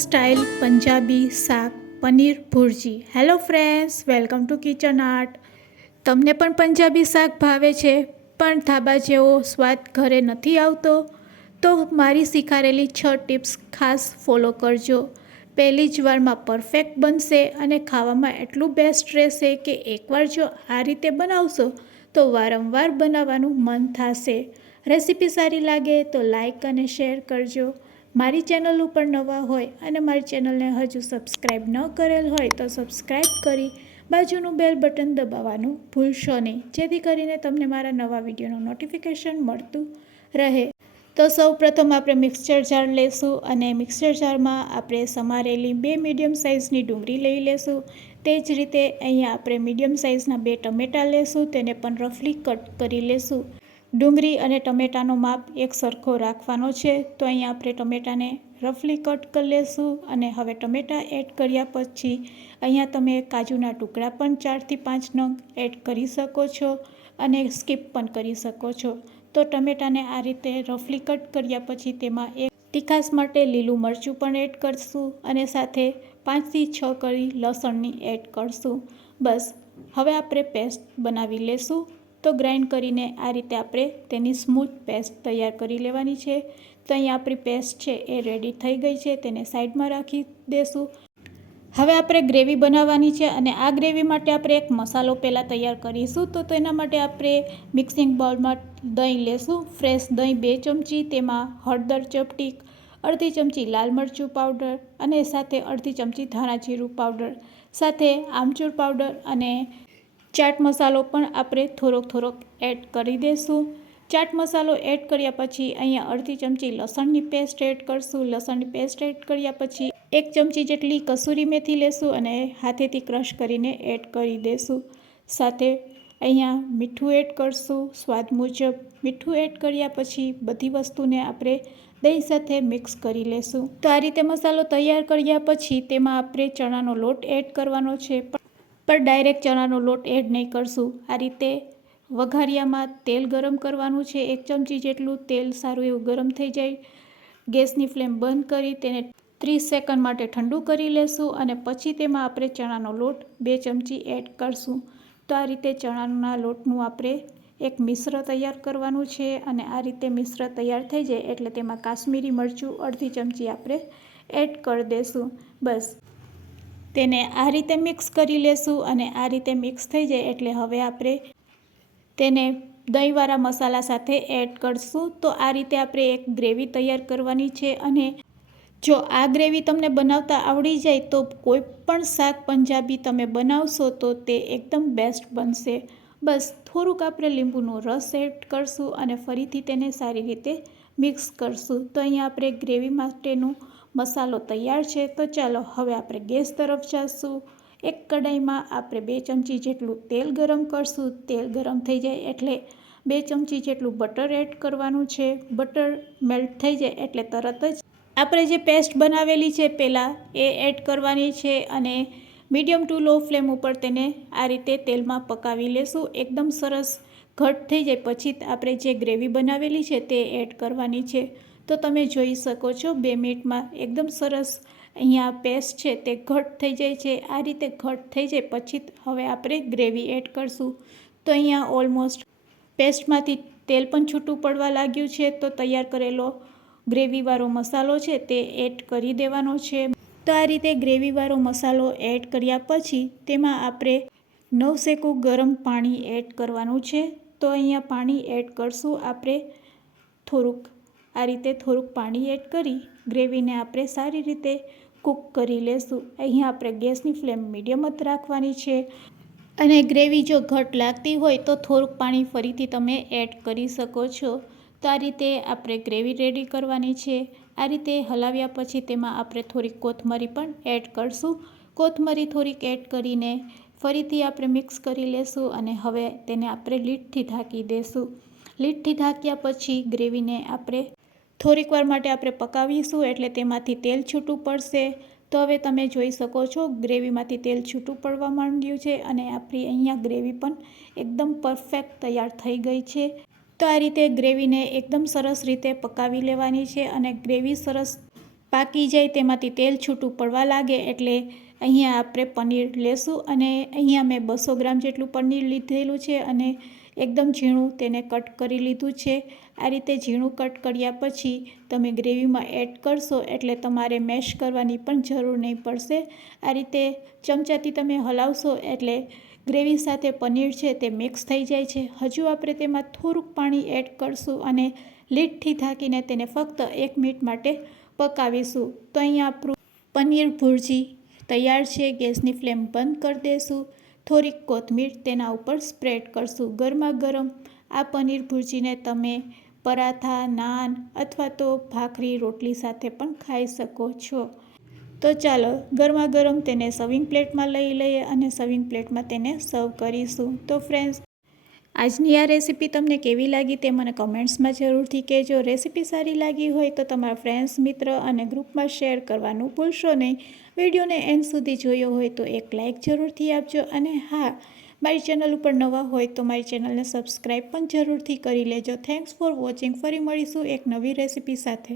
Style Punjabi શાક પનીર ભુરજી. Hello friends, welcome to kitchen art. તમને પણ પંજાબી શાક ભાવે છે પણ ધાબા જેવો સ્વાદ ઘરે નથી આવતો? તો મારી શીખારેલી 6 ટિપ્સ ખાસ ફોલો કરજો. પહેલી જ વારમાં પરફેક્ટ બનશે અને ખાવામાં એટલું બેસ્ટ રહેશે કે એકવાર જો આ રીતે બનાવશો તો વારંવાર બનાવવાનું મન થશે. રેસીપી સારી લાગે તો લાઈક અને શેર કરજો. મારી ચેનલ ઉપર નવા હોય અને મારી ચેનલને હજુ સબસ્ક્રાઈબ ન કરેલ હોય તો સબસ્ક્રાઈબ કરી બાજુનું બેલ બટન દબાવવાનું ભૂલશો નહીં, જેથી કરીને તમને મારા નવા વિડીયોનું નોટિફિકેશન મળતું રહે. તો સૌ પ્રથમ આપણે મિક્સર જાર લેશું અને મિક્સર જારમાં આપણે સમારેલી 2 મીડિયમ સાઇઝની ડુંગળી લઈ લેશું. તે જ રીતે અહીંયા આપણે મીડિયમ સાઇઝના 2 ટમેટાં લેશું, તેને પણ રફલી કટ કરી લેશું. ડુંગળી અને ટમેટાનો માપ એક સરખો રાખવાનો છે. તો અહીંયા આપણે ટમેટાને રફલી કટ કરી લેશું અને હવે ટમેટાં એડ કર્યા પછી અહીંયા તમે કાજુના ટુકડા પણ 4થી 5 નંગ એડ કરી શકો છો અને સ્કીપ પણ કરી શકો છો. તો ટમેટાને આ રીતે રફલી કટ કર્યા પછી તેમાં એક તીખાસ માટે લીલું મરચું પણ એડ કરશું અને સાથે 5થી 6 કળી લસણની એડ કરશું. બસ હવે આપણે પેસ્ટ બનાવી લેશું. તો ગ્રાઇન્ડ કરીને આ રીતે આપણે તેની સ્મૂથ પેસ્ટ તૈયાર કરી લેવાની છે. તો અહીંયા આપણી પેસ્ટ છે એ રેડી થઈ ગઈ છે, તેને સાઈડમાં રાખી દેશું. હવે આપણે ગ્રેવી બનાવવાની છે અને આ ગ્રેવી માટે આપણે એક મસાલો પહેલાં તૈયાર કરીશું. તો તેના માટે આપણે મિક્સિંગ બાઉલમાં દહીં લેશું. ફ્રેશ દહીં 2 ચમચી, તેમાં હળદર ચપટી, અડધી ચમચી લાલ મરચું પાવડર અને સાથે અડધી ચમચી ધાણા જીરું પાવડર, સાથે આમચૂર પાવડર અને ચાટ મસાલો પણ આપણે થોડોક એડ કરી દઈશું. ચાટ મસાલો એડ કર્યા પછી અહીંયા અડધી ચમચી લસણની પેસ્ટ એડ કરશું. લસણની પેસ્ટ એડ કર્યા પછી 1 ચમચી જેટલી કસૂરી મેથી લેશું અને હાથેથી ક્રશ કરીને એડ કરી દઈશું. સાથે અહીંયા મીઠું એડ કરશું સ્વાદ મુજબ. મીઠું એડ કર્યા પછી બધી વસ્તુને આપણે દહીં સાથે મિક્સ કરી લેશું. તો આ રીતે મસાલો તૈયાર કર્યા પછી તેમાં આપણે ચણાનો લોટ એડ કરવાનો છે, પણ ડાયરેક્ટ ચણાનો લોટ એડ નહીં કરશું. આ રીતે વઘારિયામાં તેલ ગરમ કરવાનું છે. 1 ચમચી જેટલું તેલ સારું એવું ગરમ થઈ જાય, ગેસની ફ્લેમ બંધ કરી તેને 30 સેકન્ડ માટે ઠંડુ કરી લેશું અને પછી તેમાં આપણે ચણાનો લોટ 2 ચમચી એડ કરશું. તો આ રીતે ચણાના લોટનું આપણે એક મિશ્ર તૈયાર કરવાનું છે અને આ રીતે મિશ્ર તૈયાર થઈ જાય એટલે તેમાં કાશ્મીરી મરચું અડધી ચમચી આપણે એડ કરી દઈશું. બસ તેને આ રીતે મિક્સ કરી લેશું અને આ રીતે મિક્સ થઈ જાય એટલે હવે આપણે તેને દહીંવાળા મસાલા સાથે એડ કરશું. તો આ રીતે આપણે એક ગ્રેવી તૈયાર કરવાની છે અને જો આ ગ્રેવી તમને બનાવતા આવડી જાય તો કોઈ પણ શાક પંજાબી તમે બનાવશો તો તે એકદમ બેસ્ટ બનશે. બસ થોડુંક આપણે લીંબુનો રસ એડ કરશું અને ફરીથી તેને સારી રીતે મિક્સ કરશું. તો અહીંયા આપણે ગ્રેવી માટેનું મસાલો તૈયાર છે. તો ચાલો હવે આપણે ગેસ તરફ જઈશું. એક કઢાઈમાં આપણે 2 ચમચી જેટલું તેલ ગરમ કરશું. તેલ ગરમ થઈ જાય એટલે 2 ચમચી જેટલું બટર એડ કરવાનું છે. બટર મેલ્ટ થઈ જાય એટલે તરત જ આપણે જે પેસ્ટ બનાવેલી છે પહેલાં એ એડ કરવાની છે અને મીડિયમ ટુ લો ફ્લેમ ઉપર તેને આ રીતે તેલમાં પકાવી લેશું. એકદમ સરસ ઘટ થઈ જાય પછી આપણે જે ગ્રેવી બનાવેલી છે તે એડ કરવાની છે. તો તમે જોઈ શકો છો 2 મિનિટમાં એકદમ સરસ અહીંયા પેસ્ટ છે તે ઘટ થઈ જાય છે. આ રીતે ઘટ થઈ જાય પછી હવે આપણે ગ્રેવી એડ કરશું. તો અહીંયા ઓલમોસ્ટ પેસ્ટમાંથી તેલ પણ છૂટું પડવા લાગ્યું છે. તો તૈયાર કરેલો ગ્રેવીવાળો મસાલો છે તે એડ કરી દેવાનો છે. તો આ રીતે ગ્રેવીવાળો મસાલો એડ કર્યા પછી તેમાં આપણે નવસેકું ગરમ પાણી એડ કરવાનું છે. તો અહીંયા પાણી એડ કરશું આપણે આ રીતે થોડુંક પાણી એડ કરી ગ્રેવીને આપણે સારી રીતે કૂક કરી લેશું. અહીંયા આપણે ગેસની ફ્લેમ મીડિયમ જ રાખવાની છે અને ગ્રેવી જો ઘટ લાગતી હોય તો થોડુંક પાણી ફરીથી તમે એડ કરી શકો છો. તો આ રીતે આપણે ગ્રેવી રેડી કરવાની છે. આ રીતે હલાવ્યા પછી તેમાં આપણે થોડીક કોથમરી પણ એડ કરશું. કોથમરી થોડીક એડ કરીને ફરીથી આપણે મિક્સ કરી લેશું અને હવે તેને આપણે લીડથી ઢાંકી દઈશું. લીડથી ઢાંક્યા પછી ગ્રેવીને આપણે થોડીક વાર માટે આપણે પકાવીશું એટલે તેમાંથી તેલ છૂટું પડશે. તો હવે તમે જોઈ શકો છો ગ્રેવીમાંથી તેલ છૂટું પડવા માંડ્યું છે અને આપણી અહીંયા ગ્રેવી પણ એકદમ પરફેક્ટ તૈયાર થઈ ગઈ છે. તો આ રીતે ગ્રેવીને એકદમ સરસ રીતે પકાવી લેવાની છે અને ગ્રેવી સરસ પાકી જાય તેમાંથી તેલ છૂટું પડવા લાગે એટલે અહીંયા આપણે પનીર લેશું અને અહીંયા મેં 200 ગ્રામ જેટલું પનીર લીધેલું છે અને એકદમ ઝીણું તેને કટ કરી લીધું છે. આ રીતે ઝીણું કટ કર્યા પછી તમે ગ્રેવીમાં એડ કરશો એટલે તમારે મેશ કરવાની પણ જરૂર નહીં પડશે. આ રીતે ચમચાથી તમે હલાવશો એટલે ગ્રેવી સાથે પનીર છે તે મિક્સ થઈ જાય છે. હજુ આપણે તેમાં થોડુંક પાણી એડ કરશું અને લીડથી ઢાંકીને તેને ફક્ત 1 મિનિટ માટે પકાવીશું. તો અહીંયા આપણું પનીર ભુરજી તૈયાર છે. ગેસની ફ્લેમ બંધ કરી દઈશું. થોડીક કોથમીર તેના ઉપર સ્પ્રેડ કરશું. ગરમા ગરમ આ પનીર ભુરજીને તમે પરાઠા, નાન અથવા તો ભાખરી, રોટલી સાથે પણ ખાઈ શકો છો. તો ચાલો ગરમા ગરમ તેને સર્વિંગ પ્લેટમાં લઈ લઈએ અને સર્વિંગ પ્લેટમાં તેને સર્વ કરીશું. તો ફ્રેન્ડ્સ, આજની આ રેસીપી તમને કેવી લાગી તે મને કમેન્ટ્સમાં જરૂરથી કહેજો. રેસીપી સારી લાગી હોય તો તમારા ફ્રેન્ડ્સ, મિત્ર અને ગ્રુપમાં શેર કરવાનું ભૂલશો નહીં. વિડીયોને એન્ડ સુધી જોયો હોય તો એક લાઇક જરૂરથી આપજો અને હા, મારી ચેનલ ઉપર નવા હોય તો મારી ચેનલને સબસ્ક્રાઈબ પણ જરૂરથી કરી લેજો. Thanks for watching. ફરી મળીશું એક નવી રેસીપી સાથે.